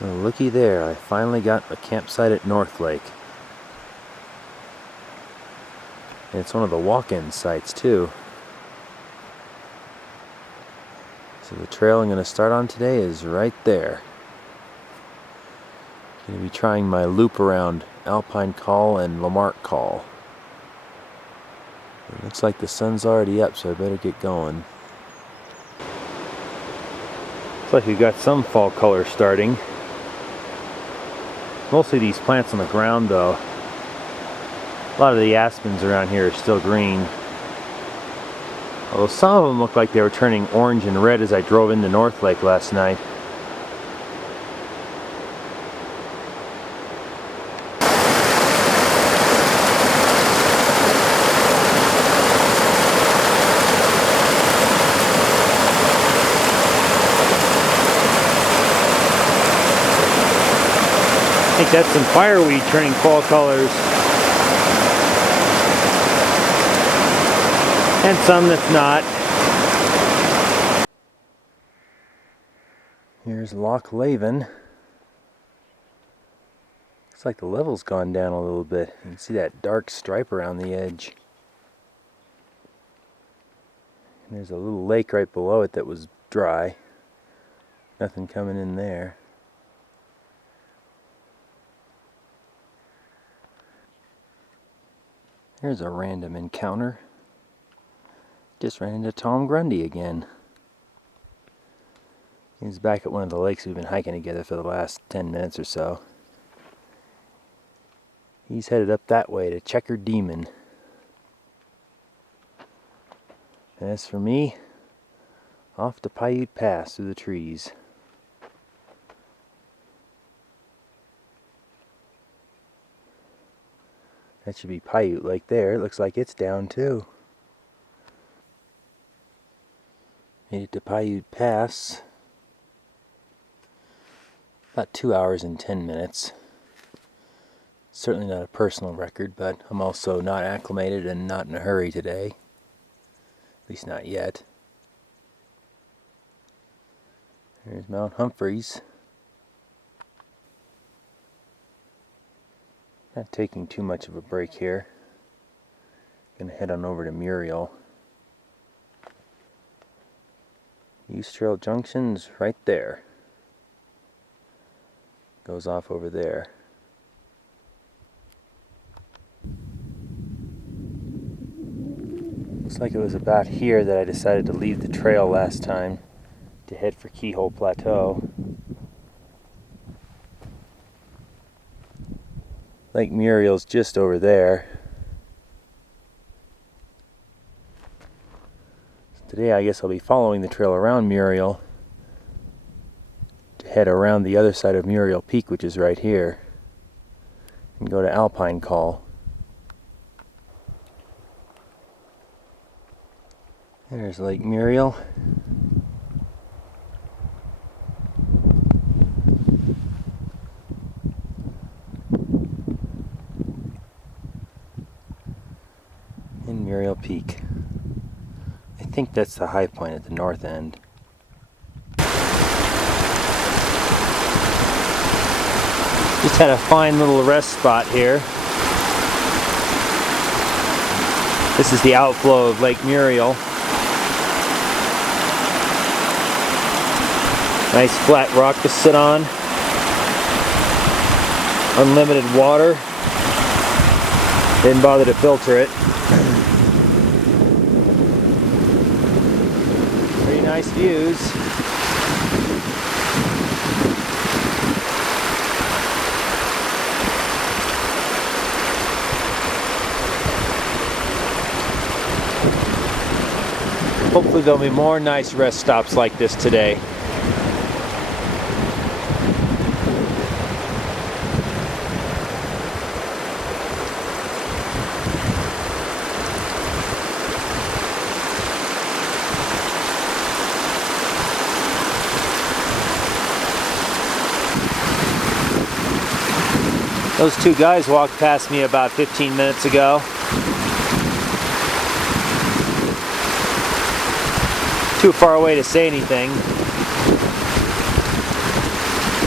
Well, looky there, I finally got a campsite at North Lake. And it's one of the walk-in sites too. So the trail I'm going to start on today is right there. I'm going to be trying my loop around Alpine Col and Lamarck Col. It looks like the sun's already up, so I better get going. Looks like we've got some fall color starting. Mostly these plants on the ground though. A lot of the aspens around here are still green. Although some of them look like they were turning orange and red as I drove into North Lake last night. I think that's some fireweed turning fall colors. And some that's not. Here's Loch Leven. Looks like the level's gone down a little bit. You can see that dark stripe around the edge. And there's a little lake right below it that was dry. Nothing coming in there. Here's a random encounter. Just ran into Tom Grundy again. He's back at one of the lakes we've been hiking together for the last 10 minutes or so. He's headed up that way to Checkered Demon. As for me, off to Piute Pass through the trees. That should be Piute Lake there. It looks like it's down too. Made it to Piute Pass. About 2 hours and 10 minutes. Certainly not a personal record, but I'm also not acclimated and not in a hurry today. At least not yet. There's Mount Humphreys. Not taking too much of a break here. Gonna head on over to Muriel. East Trail Junction's right there. Goes off over there. Looks like it was about here that I decided to leave the trail last time to head for Keyhole Plateau. Lake Muriel's just over there. Today I guess I'll be following the trail around Muriel to head around the other side of Muriel Peak, which is right here, and go to Alpine Col. There's Lake Muriel. And Muriel Peak. I think that's the high point at the north end. Just had a fine little rest spot here. This is the outflow of Lake Muriel. Nice flat rock to sit on. Unlimited water. Didn't bother to filter it. Pretty nice views. Hopefully there'll be more nice rest stops like this today. Those two guys walked past me about 15 minutes ago. Too far away to say anything.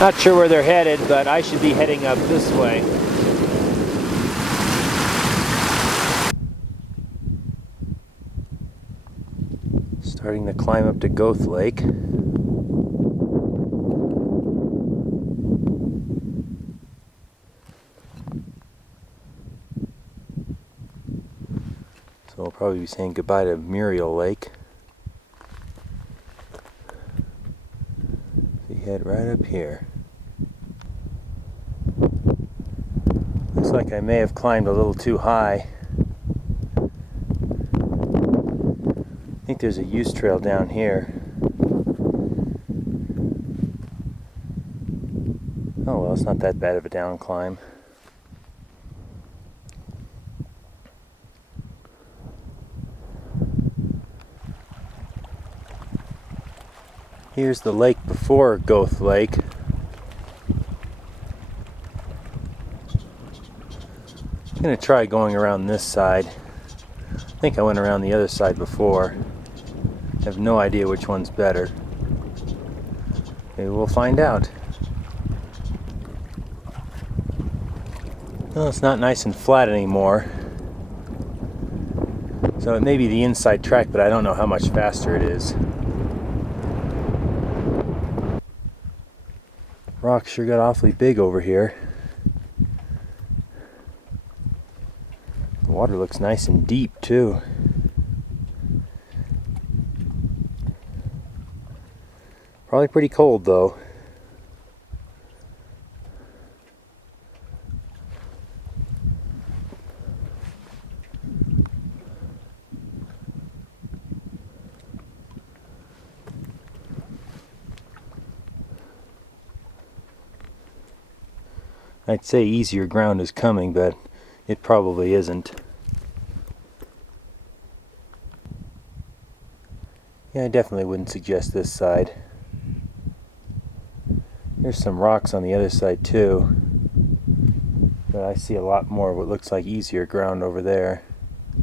Not sure where they're headed, but I should be heading up this way. Starting the climb up to Goethe Lake. So we'll probably be saying goodbye to Muriel Lake. We head right up here. Looks like I may have climbed a little too high. I think there's a use trail down here. Oh well, it's not that bad of a down climb. Here's the lake before Goethe Lake. I'm going to try going around this side. I think I went around the other side before. I have no idea which one's better. Maybe we'll find out. Well, it's not nice and flat anymore. So it may be the inside track, but I don't know how much faster it is. Rocks sure got awfully big over here. The water looks nice and deep too. Probably pretty cold though. I'd say easier ground is coming, but it probably isn't. Yeah, I definitely wouldn't suggest this side. There's some rocks on the other side too, but I see a lot more of what looks like easier ground over there,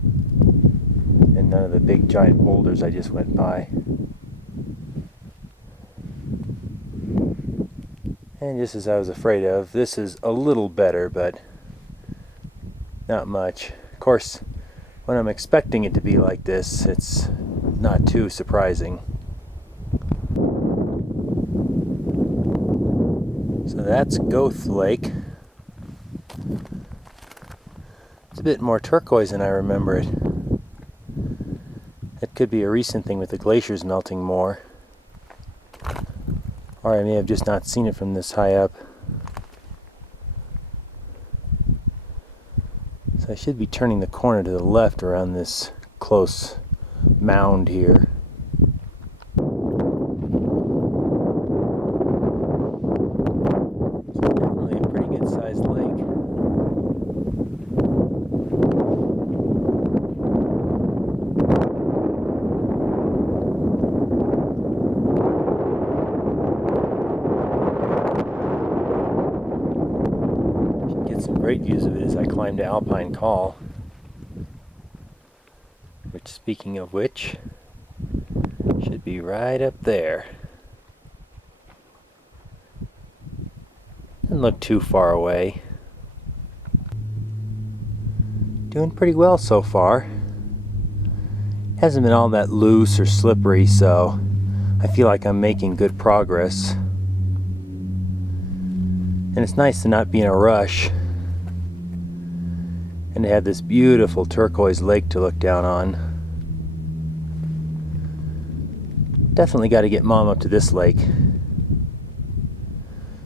and none of the big giant boulders I just went by. And just as I was afraid of, this is a little better, but not much. Of course, when I'm expecting it to be like this, it's not too surprising. So that's Goethe Lake. It's a bit more turquoise than I remember it. It could be a recent thing with the glaciers melting more. Or I may have just not seen it from this high up. So I should be turning the corner to the left around this close mound here. It's definitely a pretty good sized lake. Great views of it as I climb to Alpine Col, which, speaking of which, should be right up there. Doesn't look too far away. Doing pretty well so far. Hasn't been all that loose or slippery, so I feel like I'm making good progress. And it's nice to not be in a rush, and to have this beautiful turquoise lake to look down on. Definitely got to get Mom up to this lake,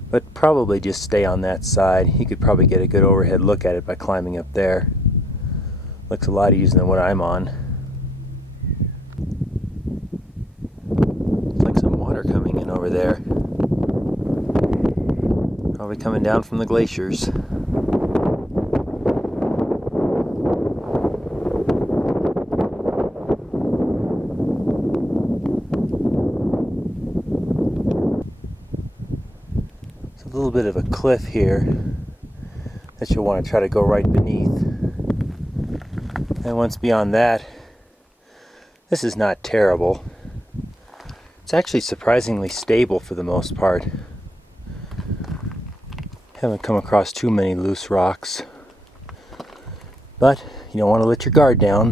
but probably just stay on that side. You could probably get a good overhead look at it by climbing up there. Looks a lot easier than what I'm on. Looks like some water coming in over there. Probably coming down from the glaciers. A little bit of a cliff here that you'll want to try to go right beneath. And once beyond that, this is not terrible. It's actually surprisingly stable for the most part. Haven't come across too many loose rocks, but you don't want to let your guard down.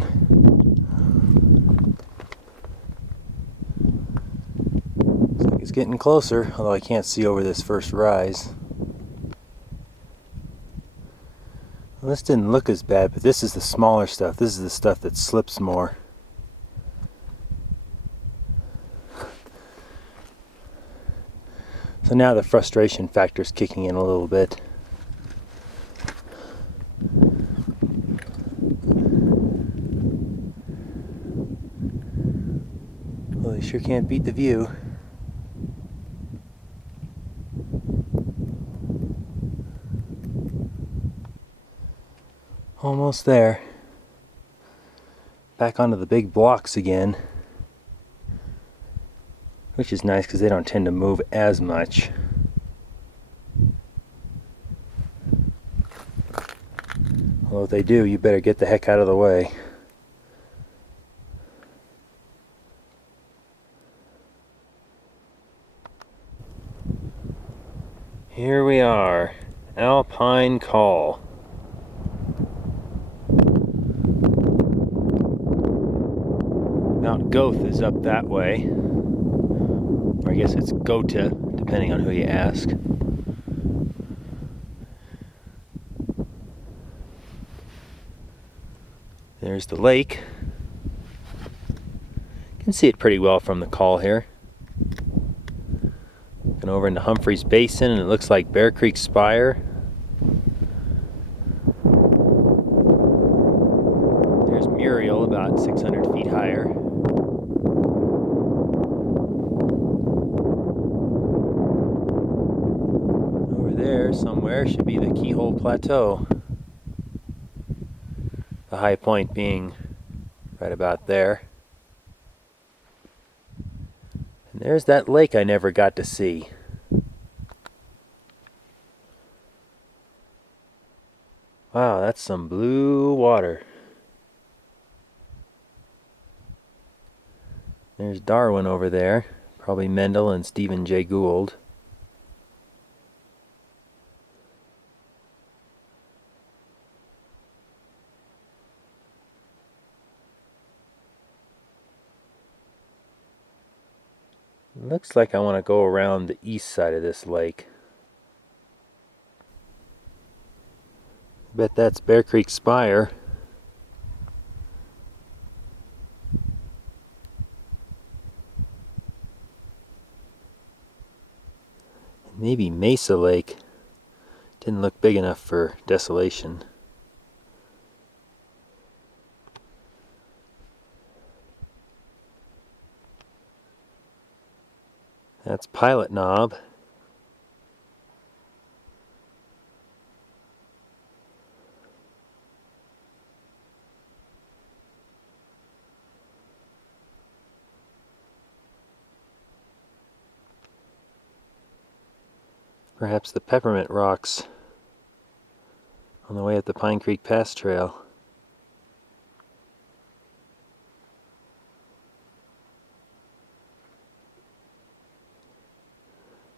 Looks like it's getting closer, although I can't see over this first rise. Well, this didn't look as bad, but this is the smaller stuff. This is the stuff that slips more. So now the frustration factor is kicking in a little bit. Well, you sure can't beat the view. Almost there. Back onto the big blocks again. Which is nice because they don't tend to move as much. Well, if they do, you better get the heck out of the way. Here we are, Alpine Col. Mount Goethe is up that way. Or I guess it's Goethe, depending on who you ask. There's the lake. You can see it pretty well from the col here. Looking over into Humphreys Basin, and it looks like Bear Creek Spire. There's Muriel, about 600 feet higher. There somewhere should be the Keyhole Plateau. The high point being right about there. And there's that lake I never got to see. Wow, that's some blue water. There's Darwin over there. Probably Mendel and Stephen Jay Gould. Looks like I want to go around the east side of this lake. I bet that's Bear Creek Spire. Maybe Mesa Lake. Didn't look big enough for Desolation. That's Pilot Knob. Perhaps the Peppermint Rocks on the way up the Pine Creek Pass Trail.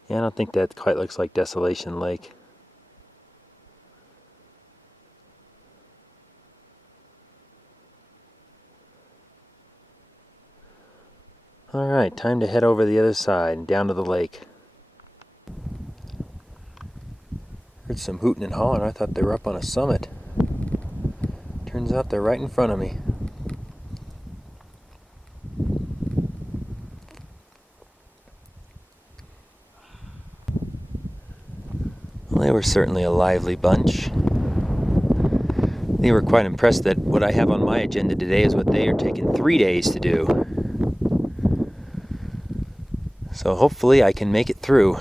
Yeah, I don't think that quite looks like Desolation Lake. Alright, time to head over the other side and down to the lake. Heard some hooting and hollering. I thought they were up on a summit. Turns out they're right in front of me. Well, they were certainly a lively bunch. They were quite impressed that what I have on my agenda today is what they are taking 3 days to do. So hopefully I can make it through.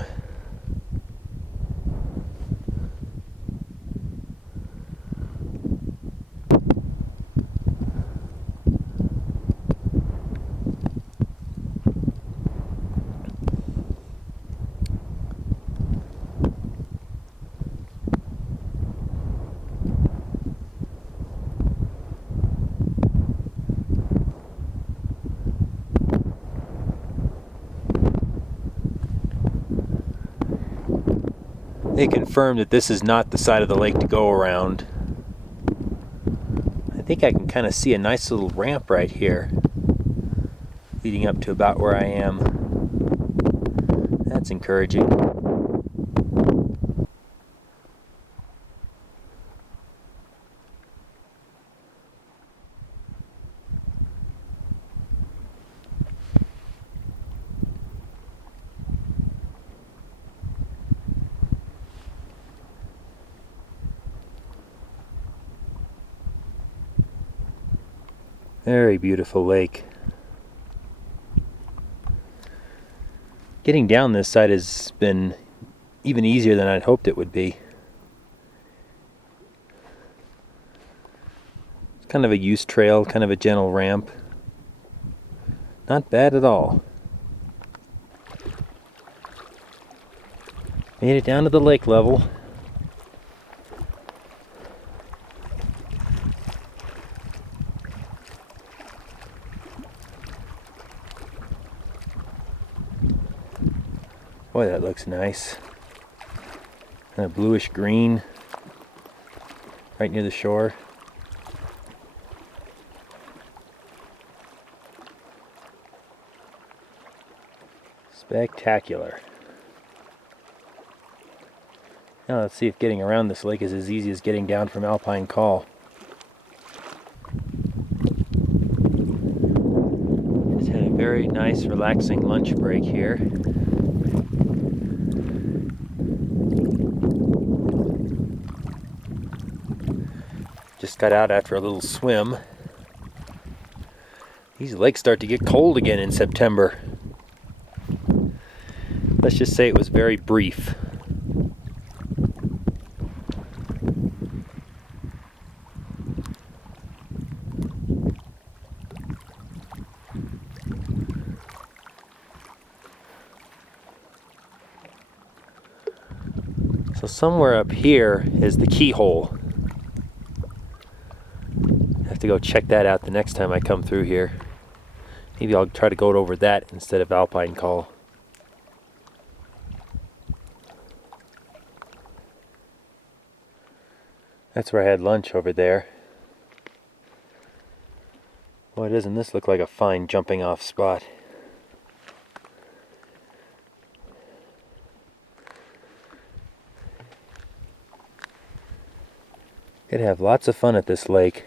They confirmed that this is not the side of the lake to go around. I think I can kind of see a nice little ramp right here, leading up to about where I am. That's encouraging. Very beautiful lake. Getting down this side has been even easier than I'd hoped it would be. It's kind of a used trail, kind of a gentle ramp. Not bad at all. Made it down to the lake level. Boy, that looks nice. Kind of bluish green, right near the shore. Spectacular. Now let's see if getting around this lake is as easy as getting down from Alpine Col. Just had a very nice relaxing lunch break here. Just got out after a little swim. These lakes start to get cold again in September. Let's just say it was very brief. So somewhere up here is the keyhole. I have to go check that out the next time I come through here. Maybe I'll try to go over that instead of Alpine Col. That's where I had lunch over there. Boy, doesn't this look like a fine jumping off spot. Could have lots of fun at this lake.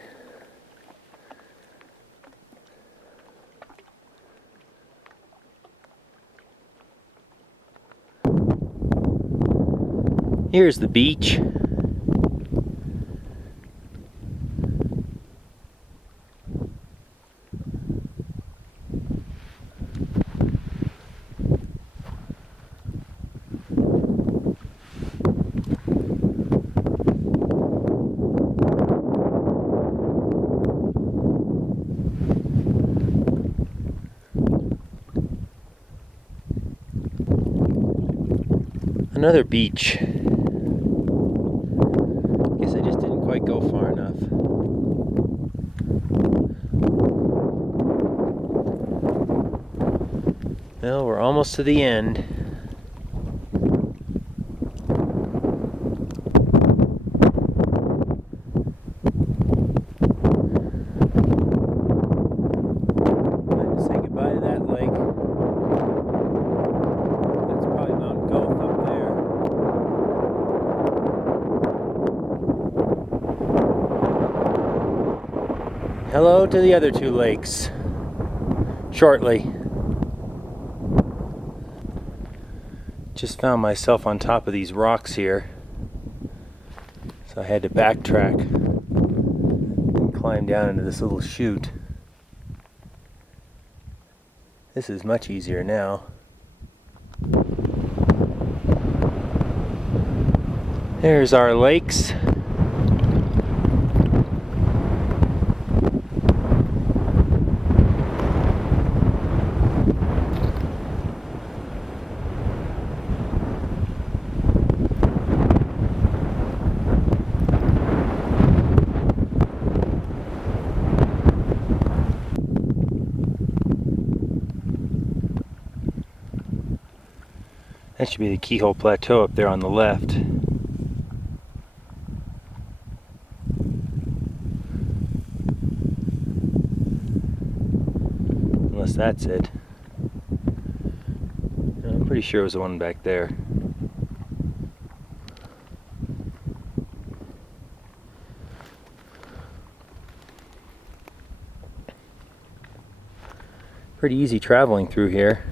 Here's the beach. Another beach. Guess I just didn't quite go far enough. Well, we're almost to the end. Time to say goodbye to that lake. That's probably Mount Goethe up there. Hello to the other two lakes. Shortly. Just found myself on top of these rocks here, so I had to backtrack and climb down into this little chute. This is much easier now. There's our lakes. That should be the Keyhole Plateau up there on the left. that's it. I'm pretty sure it was the one back there. Pretty easy traveling through here.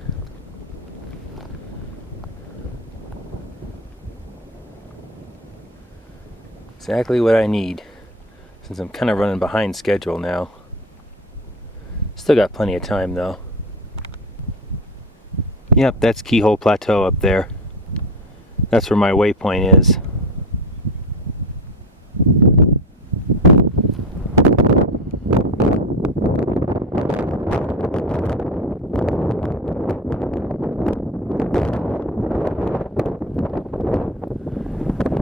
Exactly what I need, since I'm kind of running behind schedule now. Still got plenty of time though. Yep, that's Keyhole Plateau up there. That's where my waypoint is.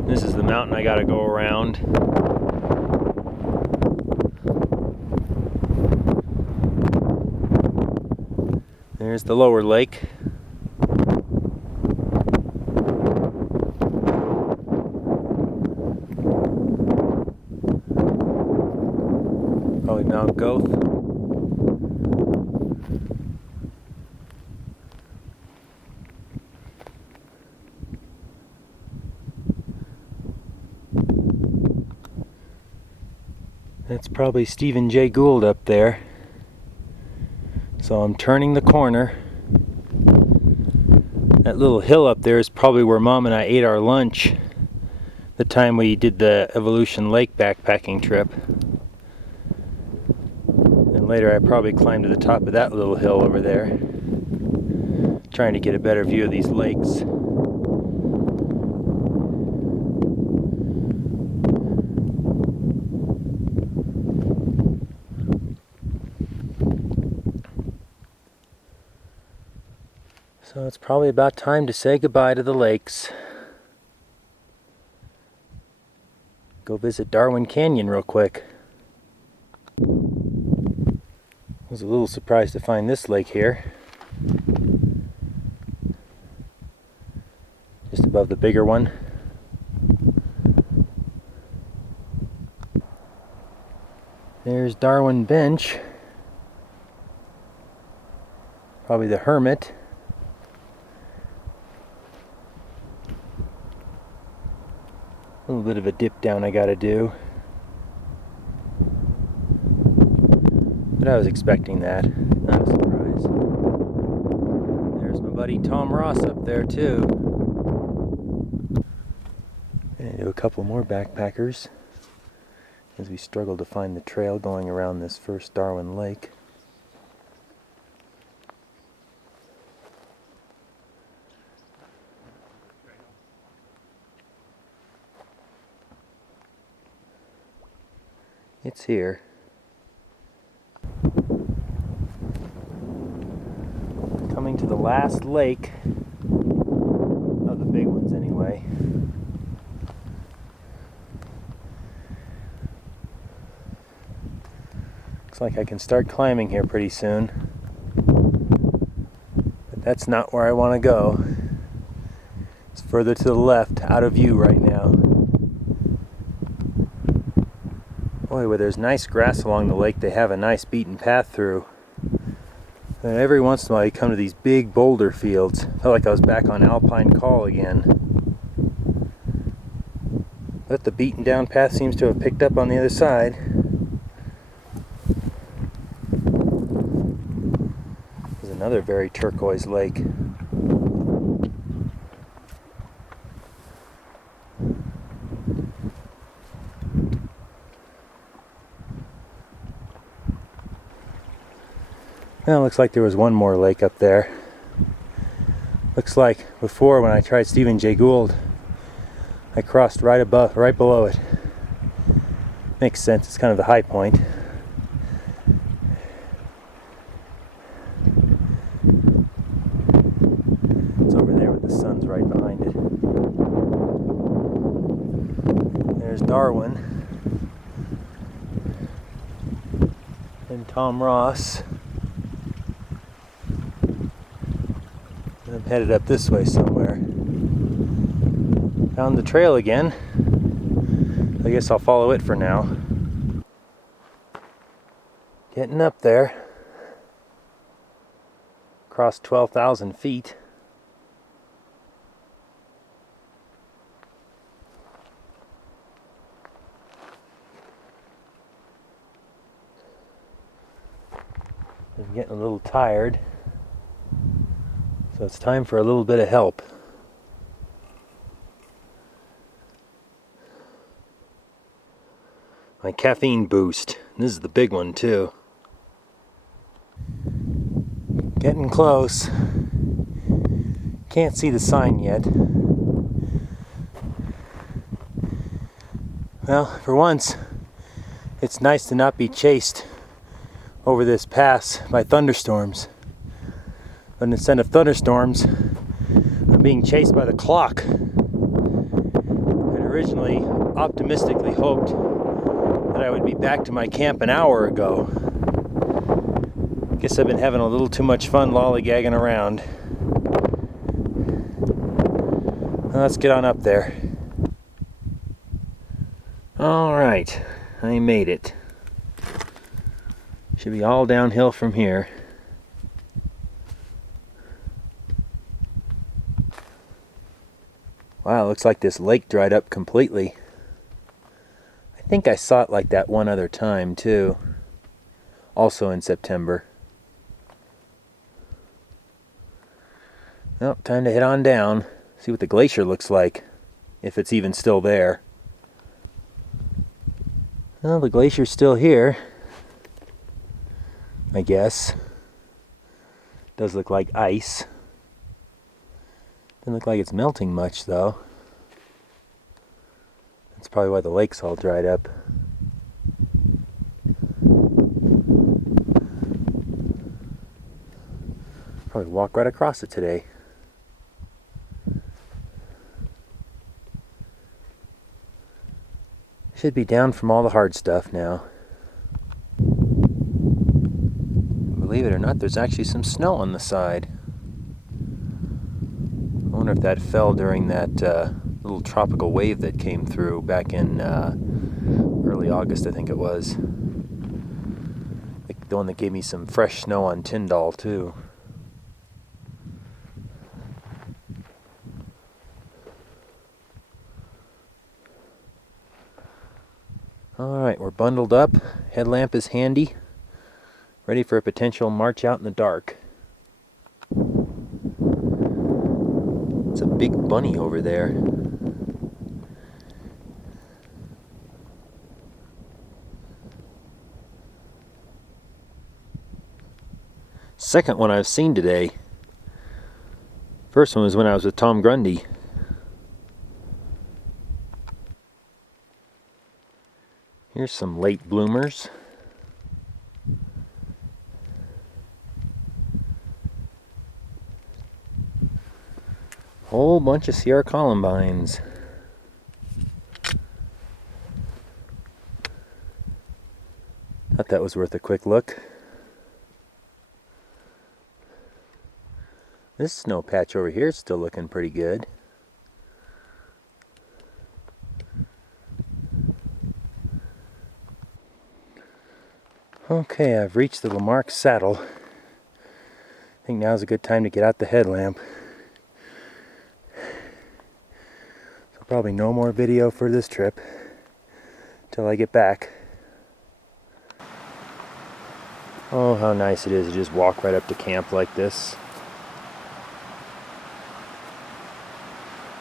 This is the mountain I gotta go around. There's the lower lake. Probably Mount Goethe. That's probably Stephen Jay Gould up there. So I'm turning the corner. That little hill up there is probably where Mom and I ate our lunch the time we did the Evolution Lake backpacking trip. And later I probably climbed to the top of that little hill over there, trying to get a better view of these lakes. So it's probably about time to say goodbye to the lakes. Go visit Darwin Canyon real quick. I was a little surprised to find this lake here. Just above the bigger one. There's Darwin Bench. Probably the Hermit. A little bit of a dip down I gotta do. But I was expecting that. Not a surprise. There's my buddy Tom Ross up there too. And do a couple more backpackers as we struggle to find the trail going around this first Darwin Lake. It's here. Coming to the last lake of the big ones anyway. Looks like I can start climbing here pretty soon. But that's not where I want to go. It's further to the left, out of view right now. Boy, where there's nice grass along the lake, they have a nice beaten path through. And every once in a while you come to these big boulder fields. Felt like I was back on Alpine Col again. But the beaten down path seems to have picked up on the other side. There's another very turquoise lake. Well, looks like there was one more lake up there. Looks like before when I tried Stephen Jay Gould, I crossed right below it. Makes sense, it's kind of the high point. It's over there with the sun's right behind it. There's Darwin. And Tom Ross. I'm headed up this way somewhere. Found the trail again. I guess I'll follow it for now. Getting up there. across 12,000 feet. I'm getting a little tired, so it's time for a little bit of help. My caffeine boost. This is the big one too. Getting close. Can't see the sign yet. Well, for once, it's nice to not be chased over this pass by thunderstorms. But instead of thunderstorms, I'm being chased by the clock. I originally optimistically hoped that I would be back to my camp an hour ago. Guess I've been having a little too much fun lollygagging around. Well, let's get on up there. Alright, I made it. Should be all downhill from here. Wow, it looks like this lake dried up completely. I think I saw it like that one other time too. Also in September. Well, time to head on down. See what the glacier looks like. If it's even still there. Well, the glacier's still here. I guess. Does look like ice. Doesn't look like it's melting much though. That's probably why the lake's all dried up. Probably walk right across it today. Should be down from all the hard stuff now. Believe it or not, there's actually some snow on the side. I wonder if that fell during that little tropical wave that came through back in early August, I think it was. The one that gave me some fresh snow on Tyndall, too. Alright, we're bundled up. Headlamp is handy. Ready for a potential march out in the dark. It's a big bunny over there. Second one I've seen today. First one was when I was with Tom Grundy. Here's some late bloomers. Whole bunch of Sierra Columbines. Thought that was worth a quick look. This snow patch over here is still looking pretty good. Okay, I've reached the Lamarck saddle. I think now's a good time to get out the headlamp. So probably no more video for this trip till I get back. Oh, how nice it is to just walk right up to camp like this.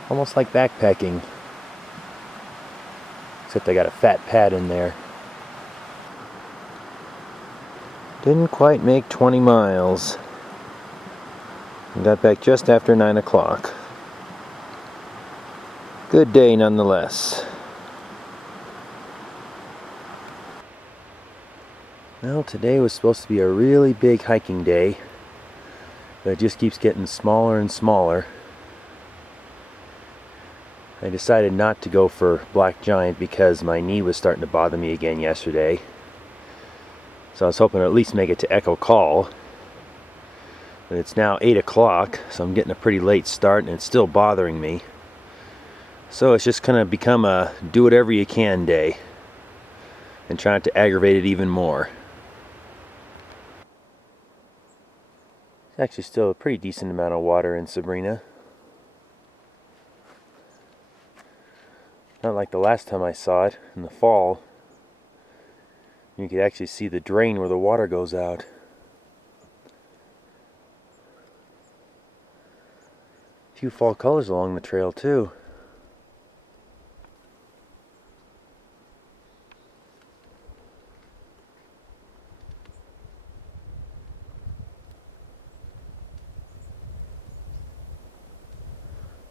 Almost like backpacking. Except I got a fat pad in there. Didn't quite make 20 miles. Got back just after 9 o'clock. Good day nonetheless. Well, today was supposed to be a really big hiking day, but it just keeps getting smaller and smaller. I decided not to go for Black Giant because my knee was starting to bother me again yesterday. So I was hoping to at least make it to Echo Col. But it's now 8 o'clock, so I'm getting a pretty late start and it's still bothering me. So it's just going to become a do whatever you can day. And try not to aggravate it even more. Actually still a pretty decent amount of water in Sabrina. Not like the last time I saw it in the fall. You could actually see the drain where the water goes out. A few fall colors along the trail too.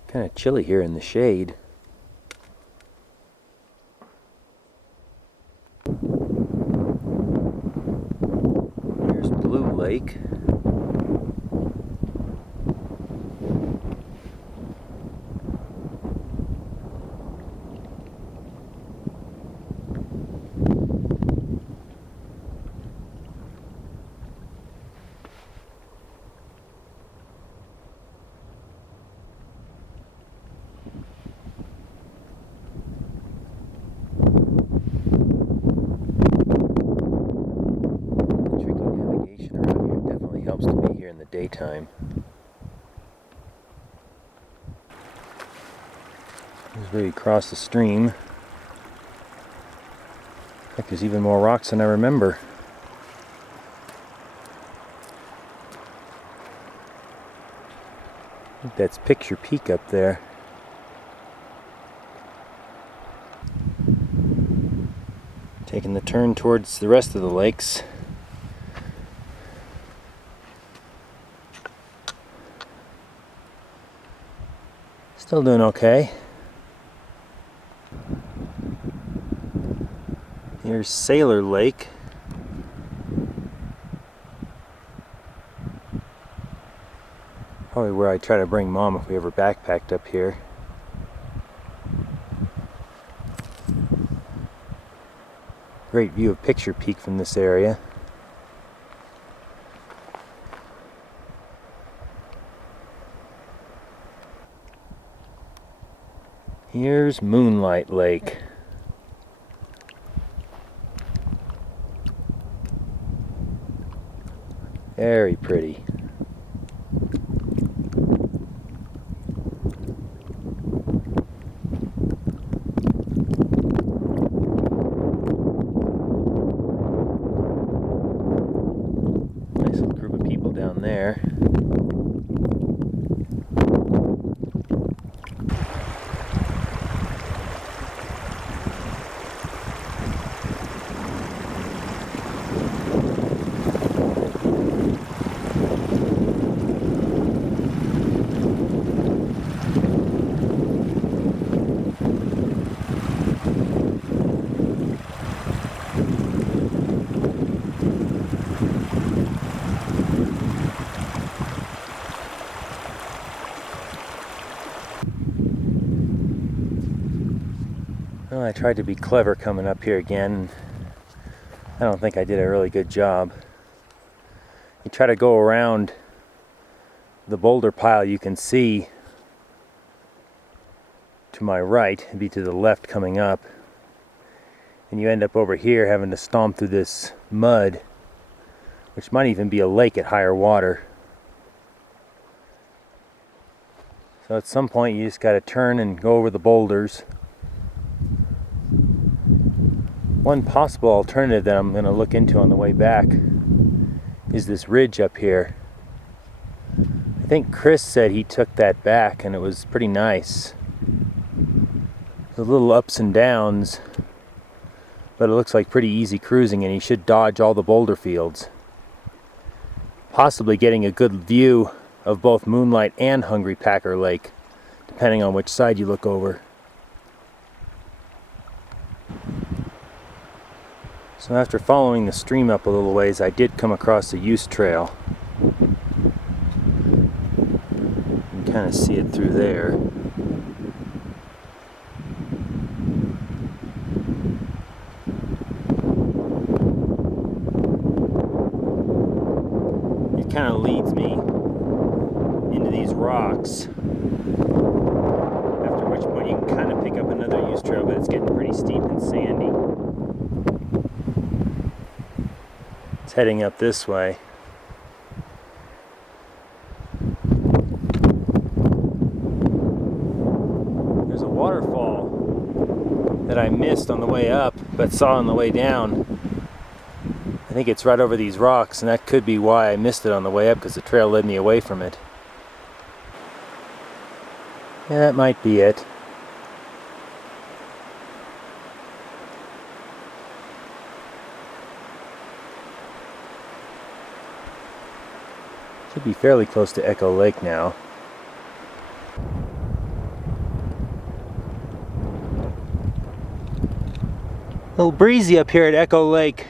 Kind of chilly here in the shade. Here's Blue Lake. Helps to be here in the daytime. Here's where you cross the stream. Heck, there's even more rocks than I remember. I think that's Picture Peak up there. Taking the turn towards the rest of the lakes. Still doing okay. Here's Sailor Lake. Probably where I try to bring Mom if we ever backpacked up here. Great view of Picture Peak from this area. Here's Moonlight Lake. Very pretty. Nice little group of people down there. Well, I tried to be clever coming up here again. I don't think I did a really good job. You try to go around the boulder pile you can see to my right, it'd be to the left coming up. And you end up over here having to stomp through this mud, which might even be a lake at higher water. So at some point you just got to turn and go over the boulders. One possible alternative that I'm going to look into on the way back is this ridge up here. I think Chris said he took that back and it was pretty nice. The little ups and downs, but it looks like pretty easy cruising, and he should dodge all the boulder fields. Possibly getting a good view of both Moonlight and Hungry Packer Lake, depending on which side you look over. So after following the stream up a little ways, I did come across a use trail. You can kind of see it through there. It kind of leads me into these rocks, after which point you can kind of pick up another use trail, but it's getting pretty steep and sandy. It's heading up this way. There's a waterfall that I missed on the way up, but saw on the way down. I think it's right over these rocks, and that could be why I missed it on the way up, because the trail led me away from it. Yeah, that might be it. Should be fairly close to Echo Lake now. A little breezy up here at Echo Lake.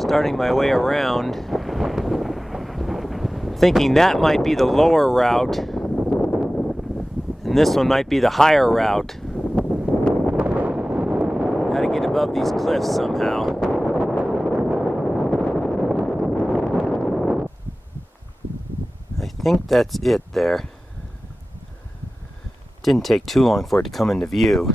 Starting my way around, thinking that might be the lower route and this one might be the higher route. Gotta get above these cliffs somehow. I think that's it there. Didn't take too long for it to come into view.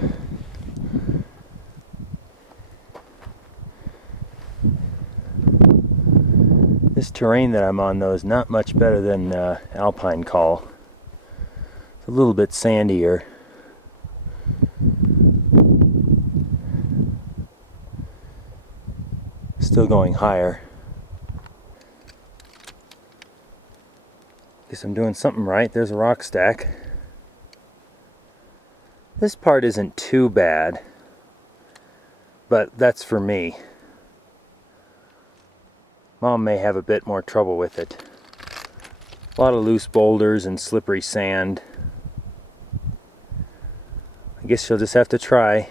This terrain that I'm on, though, is not much better than Alpine Col. It's a little bit sandier. Still going higher. Guess I'm doing something right. There's a rock stack. This part isn't too bad, but that's for me. Mom may have a bit more trouble with it. A lot of loose boulders and slippery sand. I guess she'll just have to try.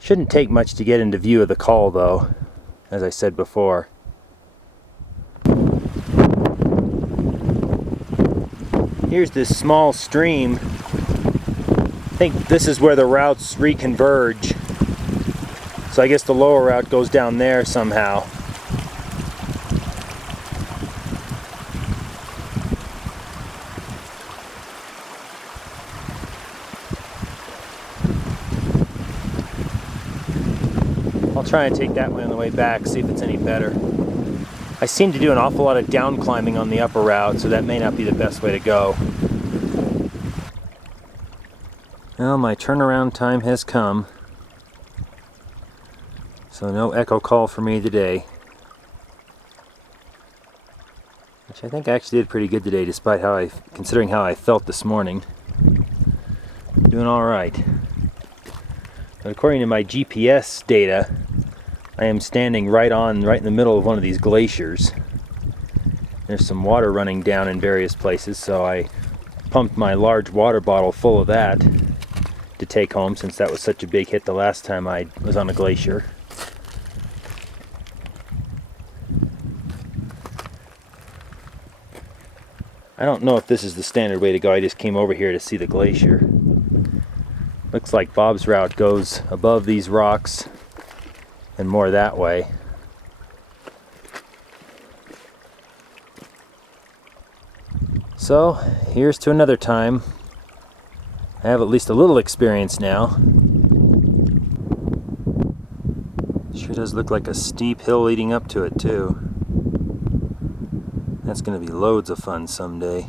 Shouldn't take much to get into view of the col, though, as I said before. Here's this small stream. I think this is where the routes reconverge. So I guess the lower route goes down there somehow. I'll try and take that way on the way back, see if it's any better. I seem to do an awful lot of down climbing on the upper route, so that may not be the best way to go. Well, my turnaround time has come. So no Echo Col for me today. Which I think I actually did pretty good today, despite considering how I felt this morning. Doing all right. But according to my GPS data, I am standing right in the middle of one of these glaciers. There's some water running down in various places, so I pumped my large water bottle full of that to take home, since that was such a big hit the last time I was on a glacier. I don't know if this is the standard way to go. I just came over here to see the glacier. Looks like Bob's route goes above these rocks and more that way. So, here's to another time. I have at least a little experience now. Sure does look like a steep hill leading up to it, too. That's going to be loads of fun someday.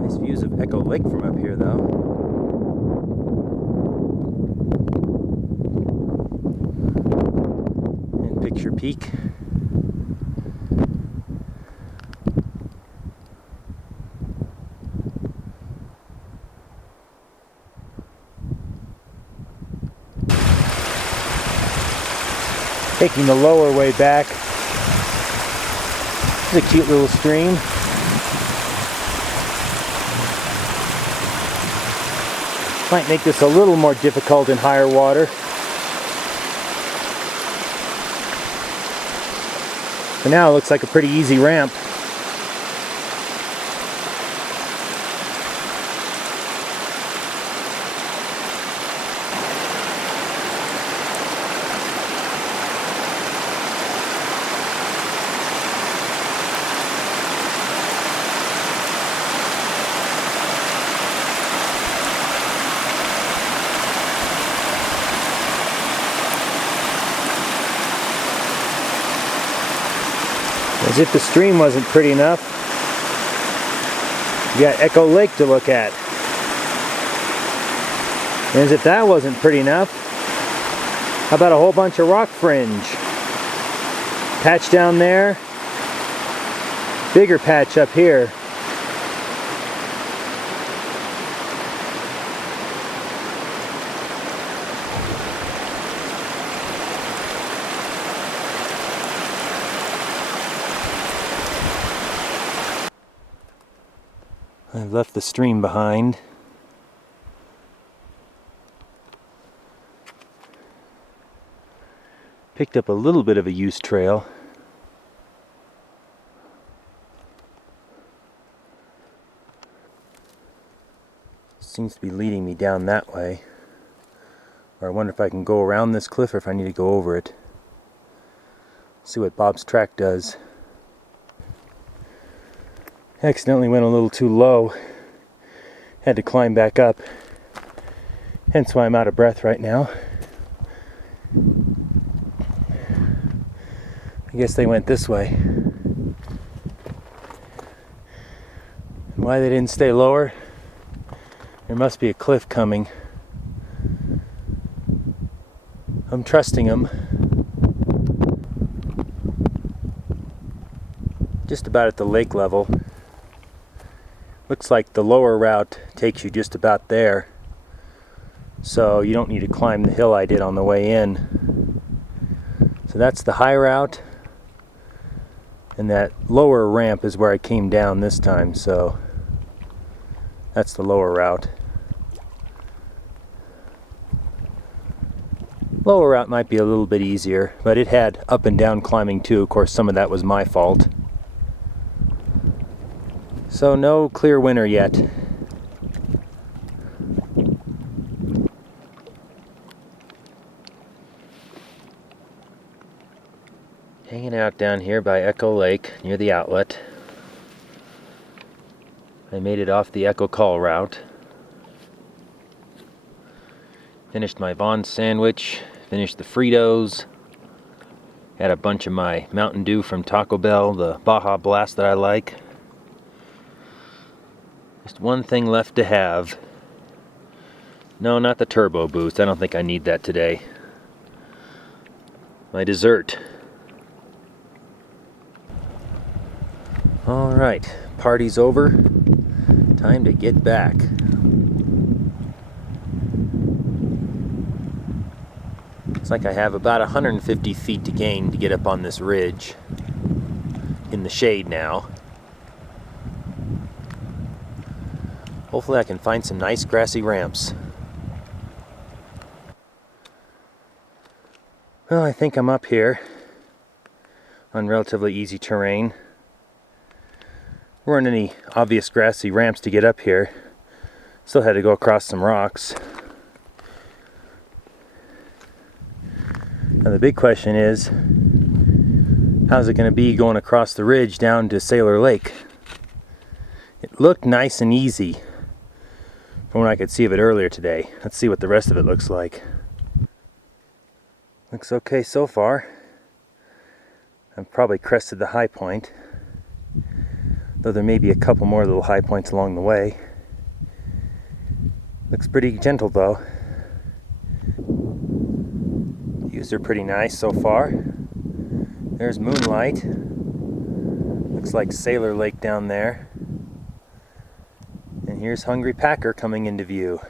Nice views of Echo Lake from up here, though. And Picture Peak. Taking the lower way back. It's a cute little stream. Might make this a little more difficult in higher water. For now, it looks like a pretty easy ramp. As if the stream wasn't pretty enough, you got Echo Lake to look at. And as if that wasn't pretty enough, how about a whole bunch of rock fringe? Patch down there, bigger patch up here. I've left the stream behind. Picked up a little bit of a used trail. Seems to be leading me down that way. Or I wonder if I can go around this cliff or if I need to go over it. See what Bob's track does. Accidentally went a little too low. Had to climb back up. Hence why I'm out of breath right now. I guess they went this way. And why they didn't stay lower? There must be a cliff coming. I'm trusting them. Just about at the lake level. Looks like the lower route takes you just about there. So you don't need to climb the hill I did on the way in. So that's the high route. And that lower ramp is where I came down this time. So that's the lower route. Lower route might be a little bit easier, but it had up and down climbing too. Of course, some of that was my fault. So no clear winner yet. Hanging out down here by Echo Lake near the outlet. I made it off the Echo Col route. Finished my Vons sandwich, finished the Fritos. Had a bunch of my Mountain Dew from Taco Bell, the Baja Blast that I like. Just one thing left to have. No, not the turbo boost. I don't think I need that today. My dessert. Alright, party's over. Time to get back. Looks like I have about 150 feet to gain to get up on this ridge. In the shade now. Hopefully I can find some nice grassy ramps. Well, I think I'm up here on relatively easy terrain. There weren't any obvious grassy ramps to get up here. Still had to go across some rocks. Now the big question is, how's it going to be going across the ridge down to Sailor Lake? It looked nice and easy from what I could see of it earlier today. Let's see what the rest of it looks like. Looks okay so far. I've probably crested the high point, though there may be a couple more little high points along the way. Looks pretty gentle though. Views are pretty nice so far. There's Moonlight. Looks like Sailor Lake down there. And here's Hungry Packer coming into view.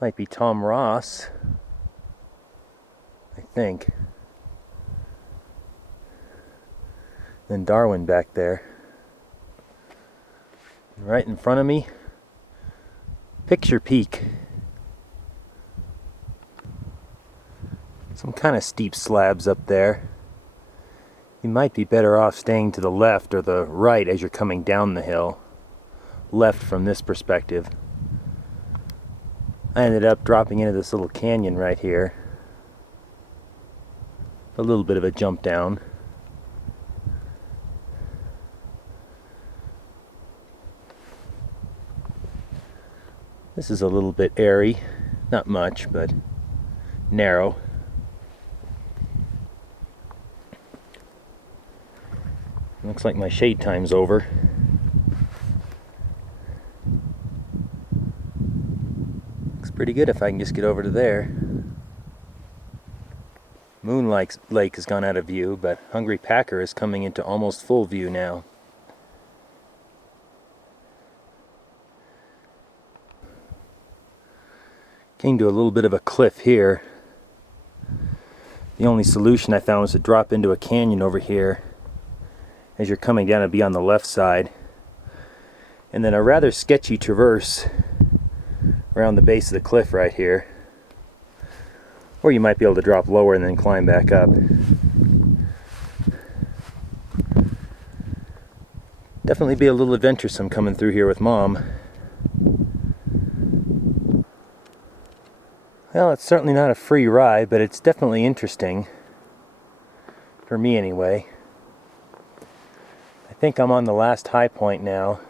Might be Tom Ross, I think. Then Darwin back there. Right in front of me, Picture Peak. Some kind of steep slabs up there. You might be better off staying to the left or the right as you're coming down the hill. Left from this perspective. I ended up dropping into this little canyon right here. A little bit of a jump down. This is a little bit airy. Not much, but narrow. Looks like my shade time's over. Looks pretty good if I can just get over to there. Moonlight Lake has gone out of view, but Hungry Packer is coming into almost full view now. Came to a little bit of a cliff here. The only solution I found was to drop into a canyon over here. As you're coming down, it'd be on the left side. And then a rather sketchy traverse around the base of the cliff right here. Or you might be able to drop lower and then climb back up. Definitely be a little adventuresome coming through here with Mom. Well, it's certainly not a free ride, but it's definitely interesting. For me anyway. I think I'm on the last high point now.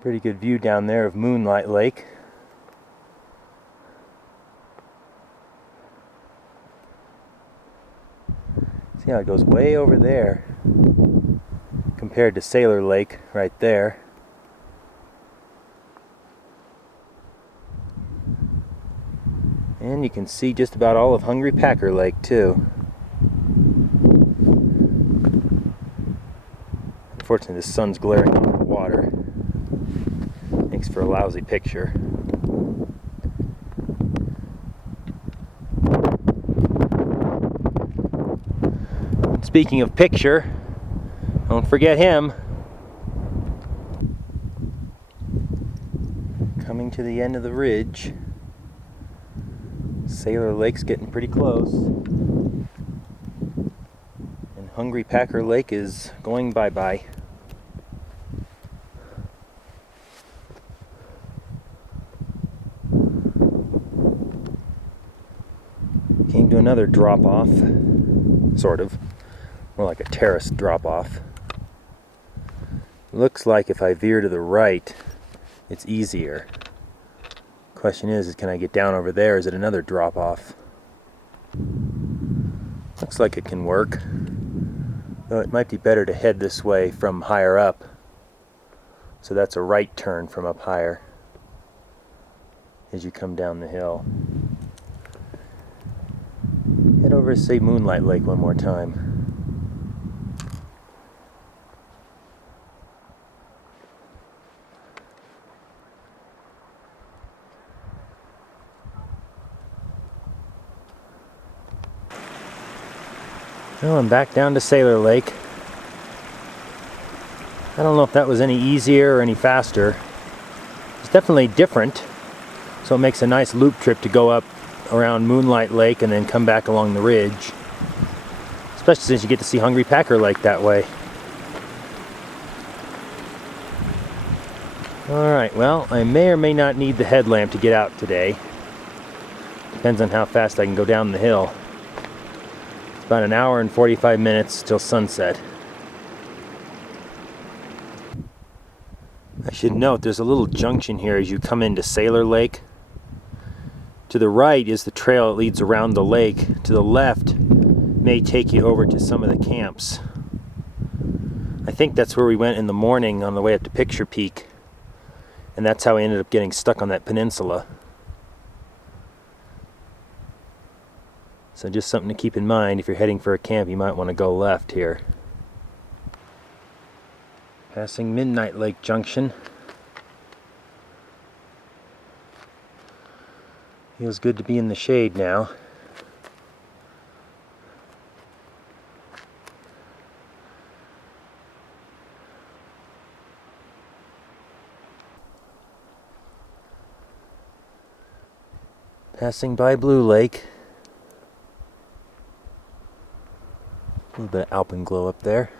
Pretty good view down there of Moonlight Lake. See how it goes way over there compared to Sailor Lake right there. And you can see just about all of Hungry Packer Lake too. Unfortunately, the sun's glaring off the water. Makes for a lousy picture. Speaking of picture, don't forget him. Coming to the end of the ridge. Sailor Lake's getting pretty close. And Hungry Packer Lake is going bye-bye. Came to another drop-off. Sort of. More like a terrace drop-off. Looks like if I veer to the right, it's easier. Question is can I get down over there? Is it another drop-off? Looks like it can work. Though it might be better to head this way from higher up. So that's a right turn from up higher as you come down the hill. Head over to say Moonlight Lake one more time. Well, I'm back down to Sailor Lake. I don't know if that was any easier or any faster. It's definitely different, so it makes a nice loop trip to go up around Moonlight Lake and then come back along the ridge. Especially since you get to see Hungry Packer Lake that way. Alright, well, I may or may not need the headlamp to get out today. Depends on how fast I can go down the hill. About an hour and 45 minutes till sunset. I should note there's a little junction here as you come into Sailor Lake. To the right is the trail that leads around the lake. To the left may take you over to some of the camps. I think that's where we went in the morning on the way up to Picture Peak. And that's how we ended up getting stuck on that peninsula. So just something to keep in mind. If you're heading for a camp, you might want to go left here. Passing Moonlight Lake Junction. Feels good to be in the shade now. Passing by Blue Lake. A little bit of alpenglow up there.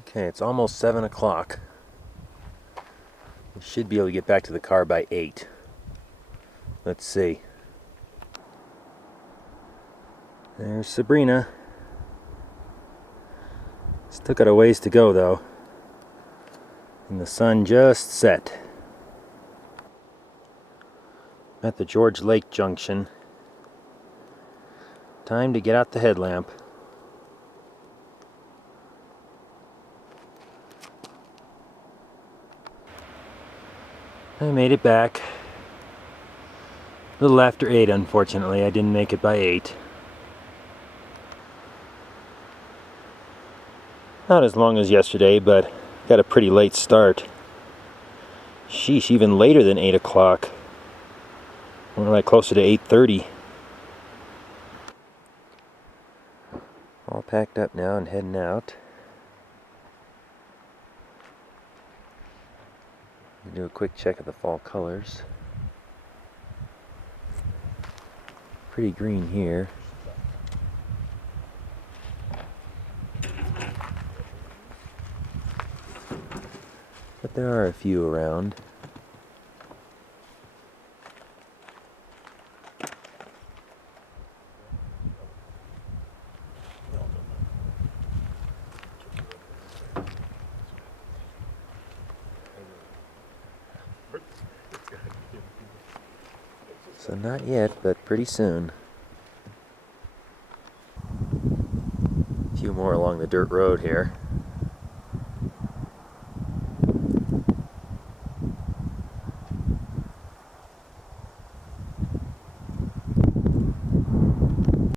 Okay, it's almost 7 o'clock. We should be able to get back to the car by 8. Let's see. There's Sabrina. Still got a ways to go though. And the sun just set. At the George Lake Junction. Time to get out the headlamp. I made it back. A little after 8, unfortunately. I didn't make it by 8. Not as long as yesterday, but got a pretty late start. Sheesh, even later than 8 o'clock. More like closer to 8:30. All packed up now and heading out. Do a quick check of the fall colors. Pretty green here. But there are a few around. So not yet, but pretty soon. A few more along the dirt road here.